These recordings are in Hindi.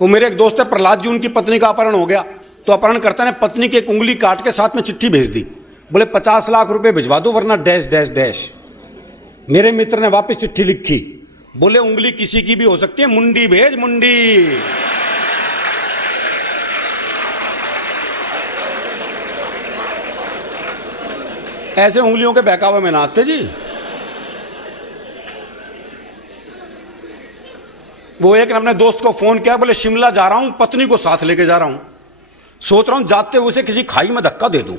वो मेरे एक दोस्त है प्रहलाद जी, उनकी पत्नी का अपहरण हो गया, तो अपहरणकर्ता ने पत्नी की एक उंगली काट के साथ में चिट्ठी भेज दी, बोले 50 लाख रुपए भिजवा दो वरना डैश डैश डैश। मेरे मित्र ने वापस चिट्ठी लिखी, बोले उंगली किसी की भी हो सकती है, मुंडी भेज मुंडी। ऐसे उंगलियों के बहकावे में ना आते जी। वो एक ने अपने दोस्त को फोन किया, बोले शिमला जा रहा हूं, पत्नी को साथ लेके जा रहा हूं, सोच रहा हूं जाते हुए उसे किसी खाई में धक्का दे दूं।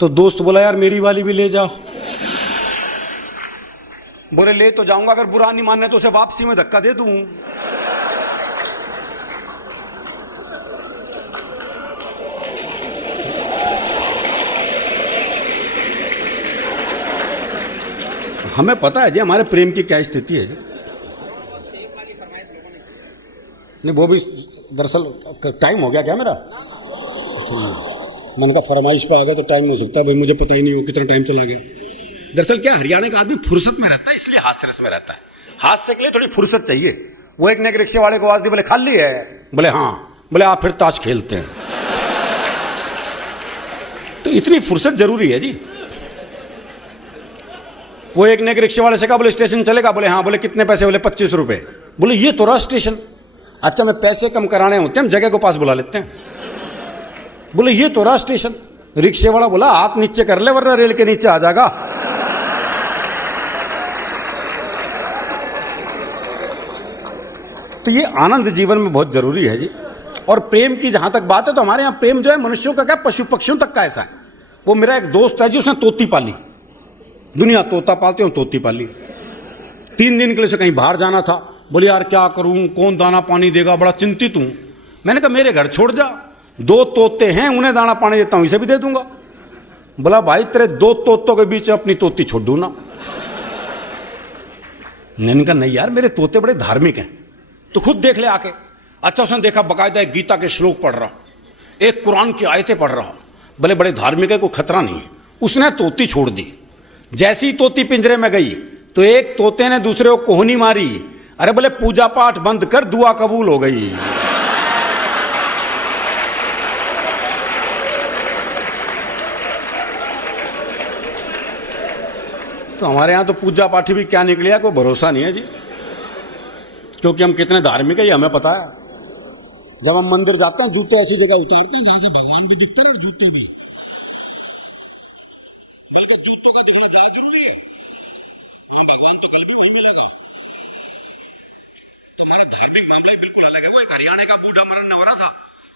तो दोस्त बोला यार मेरी वाली भी ले जाओ। बोले ले तो जाऊंगा, अगर बुरा नहीं मानना तो उसे वापसी में धक्का दे दूं। हमें पता है जी हमारे प्रेम की क्या स्थिति है जी। नहीं वो भी दरअसल टाइम हो गया क्या मेरा? मन का फरमाइश पे आ गया तो टाइम हो सकता है भाई, मुझे पता ही नहीं हो कितना टाइम चला गया। दरअसल क्या हरियाणा का आदमी फुर्सत में रहता है, इसलिए हास्य रस में रहता है। हास्य के लिए थोड़ी फुर्सत चाहिए। वो एक ने एक रिक्शे वाले को आवाज दी, बोले खाली है? बोले हाँ। बोले आप फिर ताश खेलते हैं। तो इतनी फुर्सत जरूरी है जी। वो एक ने एक रिक्शे वाले से कहा, बोले स्टेशन चलेगा? बोले हाँ। बोले कितने पैसे? बोले 25 रुपए। बोले ये तो रहा स्टेशन। अच्छा मैं पैसे कम कराने होते हैं, हम जगह को पास बुला लेते हैं। बोले ये तो रहा स्टेशन। रिक्शे वाला बोला हाथ नीचे कर ले वरना रेल के नीचे आ जाएगा। तो ये आनंद जीवन में बहुत जरूरी है जी। और प्रेम की जहां तक बात है तो हमारे यहां प्रेम जो है मनुष्यों का क्या पशु पक्षियों तक का ऐसा है। वो मेरा एक दोस्त है जी, उसने तोती पाली। दुनिया तोता पालते हो, तोती पाली। 3 दिन के लिए से कहीं बाहर जाना था। बोले यार क्या करूं, कौन दाना पानी देगा, बड़ा चिंतित हूं। मैंने कहा मेरे घर छोड़ जा, 2 तोते हैं, उन्हें दाना पानी देता हूं, इसे भी दे दूंगा। बोला भाई तेरे 2 तोतों के बीच अपनी तोती छोड़ दूं ना। मैंने कहा नहीं यार मेरे तोते बड़े धार्मिक हैं, तो खुद देख ले आके। अच्छा उसने देखा बकायदा एक गीता के श्लोक पढ़ रहा, एक कुरान की आयतें पढ़ रहा। बोले बड़े धार्मिक है, कोई खतरा नहीं है। उसने तोती छोड़ दी। जैसी तोती पिंजरे में गई तो एक तोते ने दूसरे को कोहनी मारी। अरे बोले पूजा पाठ बंद कर, दुआ कबूल हो गई। तो हमारे यहां तो पूजा पाठी भी क्या निकले, कोई भरोसा नहीं है जी। क्योंकि हम कितने धार्मिक है ये हमें पता है। जब हम मंदिर जाते हैं जूते ऐसी जगह उतारते हैं जहां से भगवान भी दिखते हैं और जूते भी। बल्कि जूतों का दिखना ज्यादा जरूरी है, वहां भगवान तो कल भी वही मिलेगा। तो हमारे धार्मिक मामला बिल्कुल अलग है। वो एक हरियाणा का बूढ़ा मरण न हो रहा था,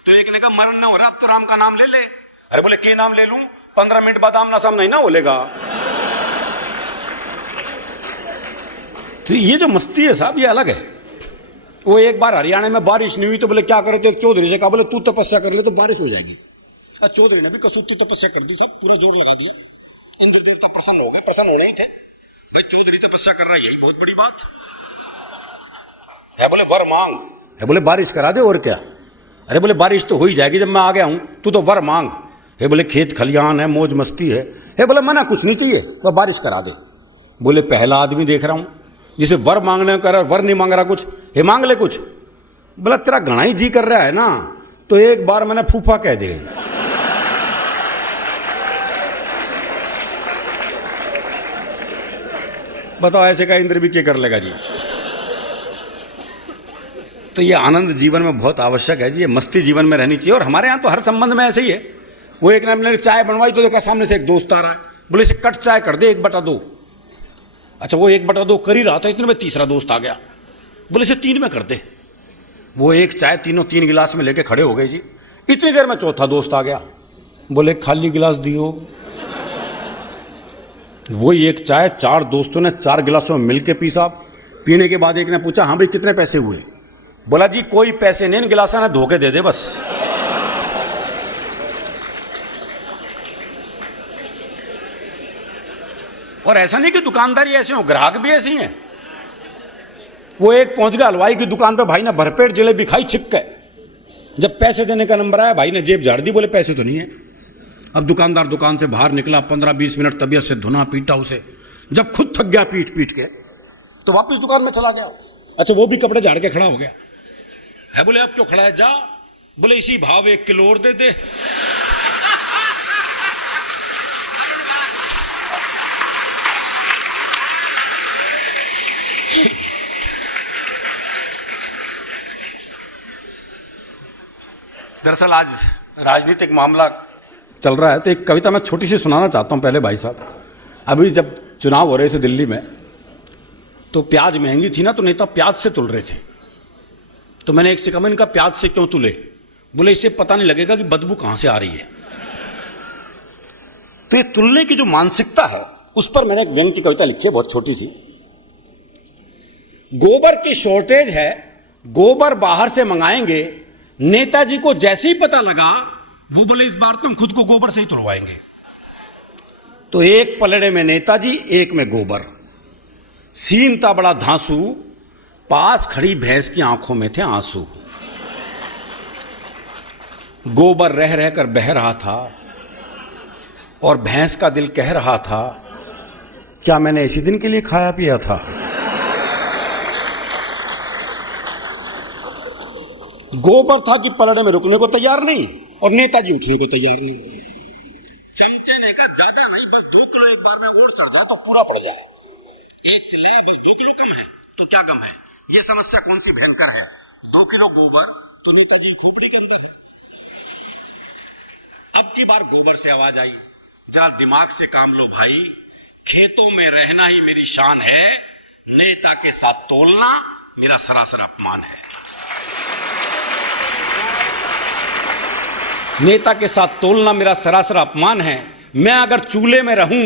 तो एक ने कहा मरण न हो रहा, अब तो राम का नाम ले ले। अरे बोले क्या नाम ले लूं? 15 मिनट बाद आमना सामना नहीं ना बोलेगा। तो ये जो मस्ती है साहब ये अलग है। वो एक बार हरियाणा में बारिश नहीं हुई तो बोले क्या करे, तो एक चौधरी से कहा बोले तू तपस्या कर ले तो बारिश हो जाएगी। और चौधरी ने भी कसूती तपस्या कर दी, सब पूरा जोर लगा दिया। इंद्रदेव तो प्रसन्न हो गए, प्रसन्न होने ही थे भाई, चौधरी तपस्या कर रहा है, यही बहुत बड़ी बात है। बोले वर मांग है, बोले बारिश करा दे और क्या। अरे बोले बारिश तो हो ही जाएगी जब मैं आ गया हूं, तू तो वर मांग है। बोले खेत खलियान है, मौज मस्ती है। बोले मना कुछ नहीं चाहिए, वह बारिश करा दे। बोले पहला आदमी देख रहा हूं जिसे वर मांगने कर, वर नहीं मांग रहा कुछ, हे मांग ले कुछ। बोला तेरा घना ही जी कर रहा है ना, तो एक बार मैंने फूफा कह दे। बताओ ऐसे का इंद्र भी क्या कर लेगा जी। तो ये आनंद जीवन में बहुत आवश्यक है जी, ये मस्ती जीवन में रहनी चाहिए। और हमारे यहाँ तो हर संबंध में ऐसे ही है। वो एक ने अपने चाय बनवाई तो देखा सामने से एक दोस्त आ रहा है, बोले इसे कट चाय कर दे 1/2। अच्छा वो 1/2 कर ही रहा था, इतने में तीसरा दोस्त आ गया, बोले इसे 3 में कर दे। वो एक चाय तीनों 3 गिलास में लेके खड़े हो गए जी। इतनी देर में चौथा दोस्त आ गया, बोले खाली गिलास दियो। वो एक चाय 4 दोस्तों ने 4 गिलासों में मिलके पी साहब। पीने के बाद एक ने पूछा हाँ भाई कितने पैसे हुए? बोला जी कोई पैसे नहीं, इन गिलासा ने धोखे दे दे बस। और ऐसा नहीं कि दुकानदारी ऐसे हो, ग्राहक भी ऐसे ही हैं। वो एक पहुंच गया हलवाई की दुकान पे, भाई ने भरपेट जलेबी खाई छिप के। जब पैसे देने का नंबर आया भाई ने जेब झाड़ दी, बोले पैसे तो नहीं है। अब दुकानदार दुकान से बाहर निकला, 15-20 मिनट तबीयत से धुना पीटा उसे। जब खुद थक गया पीट पीट के तो वापस दुकान में चला गया। अच्छा वो भी कपड़े झाड़ के खड़ा हो गया। है। बोले अब क्यों खड़ा है, जा। बोले इसी भाव 1 किलो और दे दे। दरअसल आज राजनीतिक मामला चल रहा है, तो एक कविता मैं छोटी सी सुनाना चाहता हूं पहले भाई साहब। अभी जब चुनाव हो रहे थे दिल्ली में, तो प्याज महंगी थी ना, तो नेता प्याज से तुल रहे थे। तो मैंने एक से कहा, इनका प्याज से क्यों तुले? बोले इससे पता नहीं लगेगा कि बदबू कहां से आ रही है। तो ये तुलने की जो मानसिकता है, उस पर मैंने एक व्यंग्य की कविता लिखी है, बहुत छोटी सी। गोबर की शॉर्टेज है, गोबर बाहर से मंगाएंगे। नेताजी को जैसे ही पता लगा, वो बोले इस बार तुम खुद को गोबर से ही तुलवाएंगे। तो एक पलड़े में नेताजी, एक में गोबर। सीन था बड़ा धांसू, पास खड़ी भैंस की आंखों में थे आंसू। गोबर रह रहकर बह रहा था और भैंस का दिल कह रहा था, क्या मैंने इसी दिन के लिए खाया पिया था? गोबर था कि पलड़े में रुकने को तैयार नहीं, और नेताजी उठने को तैयार नहीं। चमचे ने कहा ज्यादा नहीं, बस 2 किलो एक बार में और चढ़ जाए तो पूरा पड़ जाए। एक चिल्लाया बस 2 किलो कम है, तो क्या गम है? ये समस्या कौन सी भयंकर है? 2 किलो गोबर तो नेताजी की खोपड़ी के अंदर है। अब की बार गोबर से आवाज आई, जरा दिमाग से काम लो भाई, खेतों में रहना ही मेरी शान है, नेता के साथ तोलना मेरा सरासर अपमान है। नेता के साथ तोलना मेरा सरासर अपमान है। मैं अगर चूल्हे में रहूं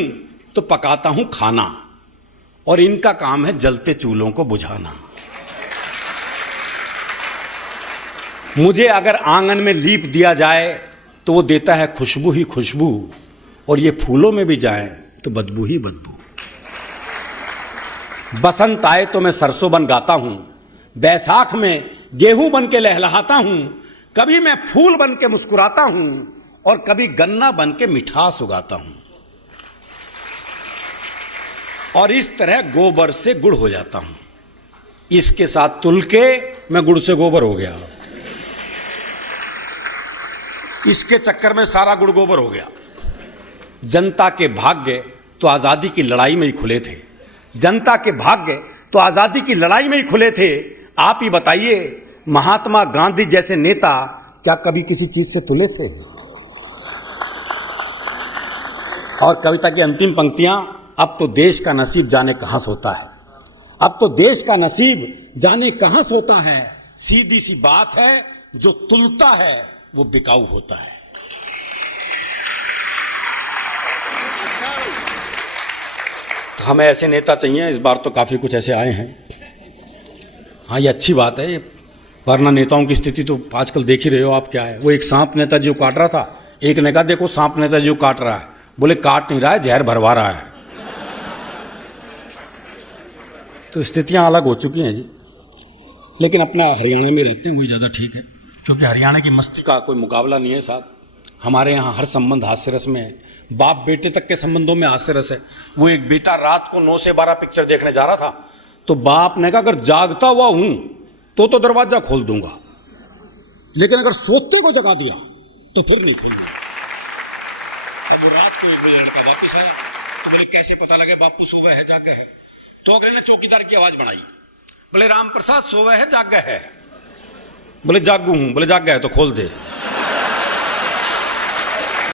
तो पकाता हूं खाना, और इनका काम है जलते चूल्हों को बुझाना। मुझे अगर आंगन में लीप दिया जाए तो वो देता है खुशबू ही खुशबू, और ये फूलों में भी जाए तो बदबू ही बदबू। बसंत आए तो मैं सरसों बन गाता हूं, बैसाख में गेहूं बन के लहलहाता हूं, कभी मैं फूल बन के मुस्कुराता हूं, और कभी गन्ना बन के मिठास उगाता हूं। और इस तरह गोबर से गुड़ हो जाता हूं। इसके साथ तुल के मैं गुड़ से गोबर हो गया। इसके चक्कर में सारा गुड़ गोबर हो गया। जनता के भाग्य तो आजादी की लड़ाई में ही खुले थे। जनता के भाग्य तो आजादी की लड़ाई में ही खुले थे। आप ही बताइए, महात्मा गांधी जैसे नेता क्या कभी किसी चीज से तुले थे? और कविता की अंतिम पंक्तियां, अब तो देश का नसीब जाने कहां सोता है, अब तो देश का नसीब जाने कहां सोता है। सीधी सी बात है, जो तुलता है वो बिकाऊ होता है। तो हमें ऐसे नेता चाहिए। इस बार तो काफी कुछ ऐसे आए हैं। हाँ, ये अच्छी बात है, वरना नेताओं की स्थिति तो आजकल देख ही रहे हो आप क्या है। वो एक सांप नेताजी को काट रहा था, एक ने कहा देखो सांप नेताजी को काट रहा है, बोले काट नहीं रहा है, जहर भरवा रहा है। तो स्थितियां अलग हो चुकी हैं जी। लेकिन अपना हरियाणा में रहते हैं, वही ज़्यादा ठीक है, क्योंकि हरियाणा की मस्ती का कोई मुकाबला नहीं है साहब। हमारे यहाँ हर संबंध हास्यरस में है, बाप बेटे तक के संबंधों में हास्यरस है। वो एक बेटा रात को 9 से 12 पिक्चर देखने जा रहा था, तो बाप ने कहा अगर जागता हुआ हूं तो दरवाजा खोल दूंगा, लेकिन अगर सोते को जगा दिया तो फिर नहीं खोलूंगा। अब रात को एक लड़का वापिस आया, तो बोले कैसे पता लगे बापू सोवे है जागे है? तो अगले ने चौकीदार की आवाज बनाई, बोले राम प्रसाद सोवे है जागे है? बोले जागू हूं। बोले जाग गया है तो खोल दे।